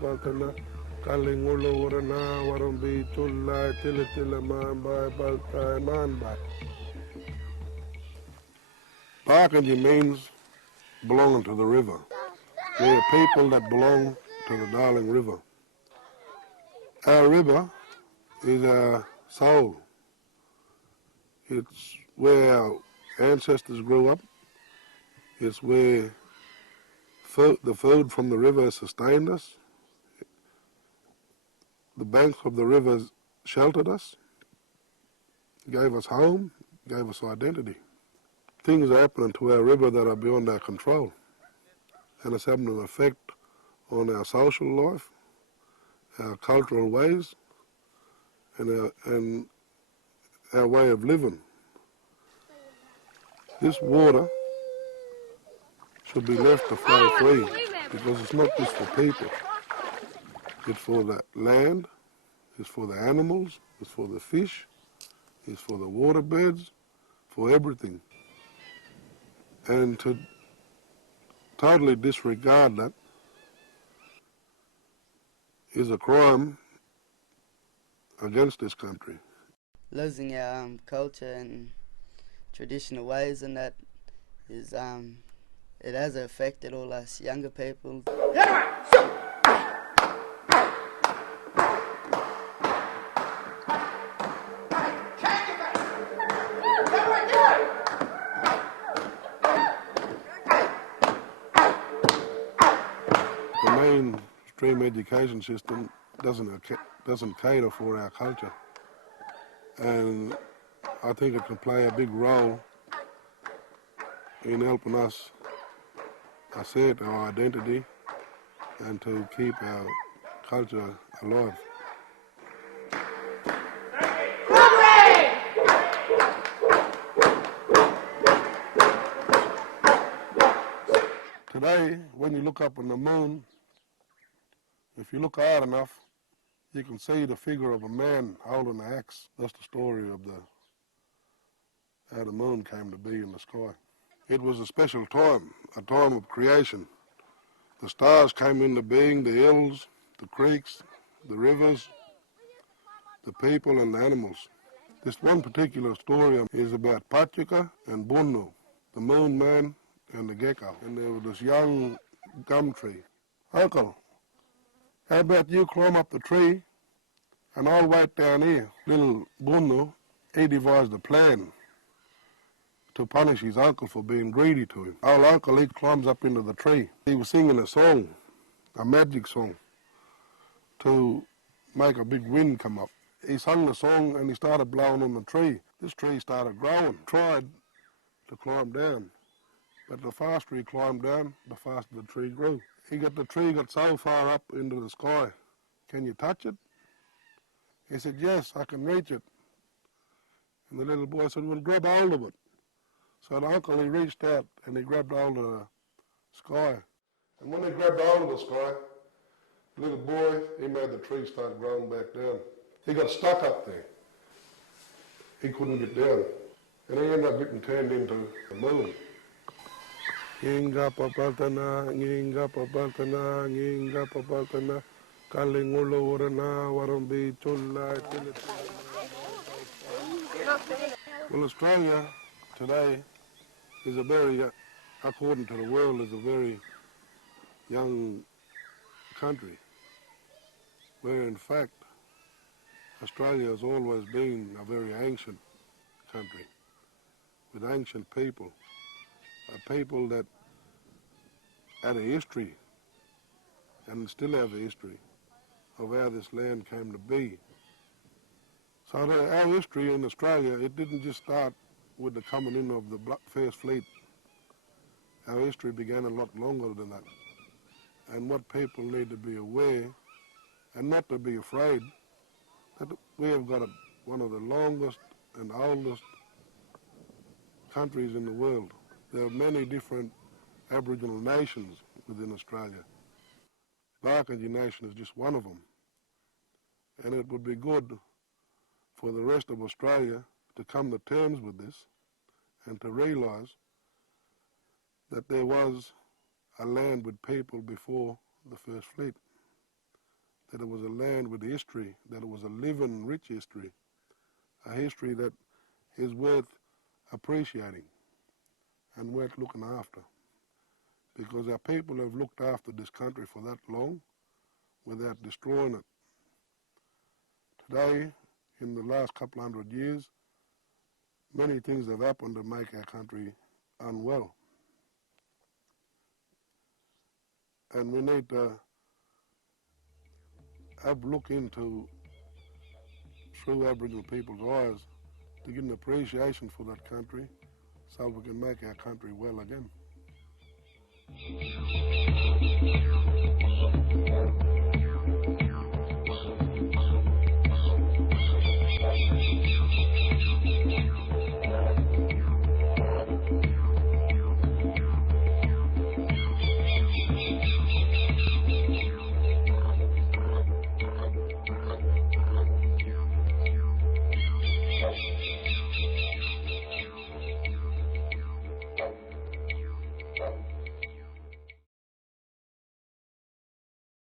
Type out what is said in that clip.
Paakantji, Kalingulo Urana, Warumbi, Chula, Tila Man by Baltai Man by. Paakantji means belonging to the river. We are people that belong to the Darling River. Our river is our soul. It's where our ancestors grew up. It's where the food from the river sustained us. The banks of the rivers sheltered us, gave us home, gave us identity. Things are happening to our river that are beyond our control, and it's having an effect on our social life, our cultural ways, and our way of living. This water should be left to flow free because it's not just for people. It's for the land, it's for the animals, it's for the fish, it's for the waterbeds, for everything. And to totally disregard that is a crime against this country. Losing our culture and traditional ways, and that is it has affected all us younger people. The mainstream education system doesn't cater for our culture, and I think it can play a big role in helping us assert our identity and to keep our culture alive. Today, when you look up on the moon, if you look hard enough, you can see the figure of a man holding an axe. That's the story of how the moon came to be in the sky. It was a special time, a time of creation. The stars came into being, the hills, the creeks, the rivers, the people and the animals. This one particular story is about Paakantji and Bunnu, the moon man and the gecko. And there was this young gum tree. Uncle, how about you climb up the tree and I'll wait down here? Little Bunnu, he devised a plan to punish his uncle for being greedy to him. Old uncle, he climbs up into the tree. He was singing a song, a magic song, to make a big wind come up. He sang the song and he started blowing on the tree. This tree started growing, tried to climb down, but the faster he climbed down, the faster the tree grew. The tree got so far up into the sky. Can you touch it? He said, yes, I can reach it. And the little boy said, well, grab hold of it. So the uncle, he reached out and he grabbed hold of the sky. And when he grabbed hold of the sky, the little boy, he made the tree start growing back down. He got stuck up there. He couldn't get down. And he ended up getting turned into the moon. Nginga papaltana, nginga papaltana, nginga papaltana, Kalingulo Urana, Warumbi, Chula, Well, Australia today is according to the world, is a very young country, where in fact Australia has always been a very ancient country, with ancient people, a people that had a history and still have a history of how this land came to be. So our history in Australia, it didn't just start with the coming in of the first fleet. Our history began a lot longer than that. And what people need to be aware, and not to be afraid, that we have got one of the longest and oldest countries in the world. There are many different Aboriginal nations within Australia. Paakantji Nation is just one of them. And it would be good for the rest of Australia to come to terms with this and to realise that there was a land with people before the first fleet, that it was a land with history, that it was a living, rich history, a history that is worth appreciating and worth looking after, because our people have looked after this country for that long without destroying it. Today, in the last couple 100 years, many things have happened to make our country unwell. And we need to have a look into, through Aboriginal people's eyes, to get an appreciation for that country so we can make our country well again.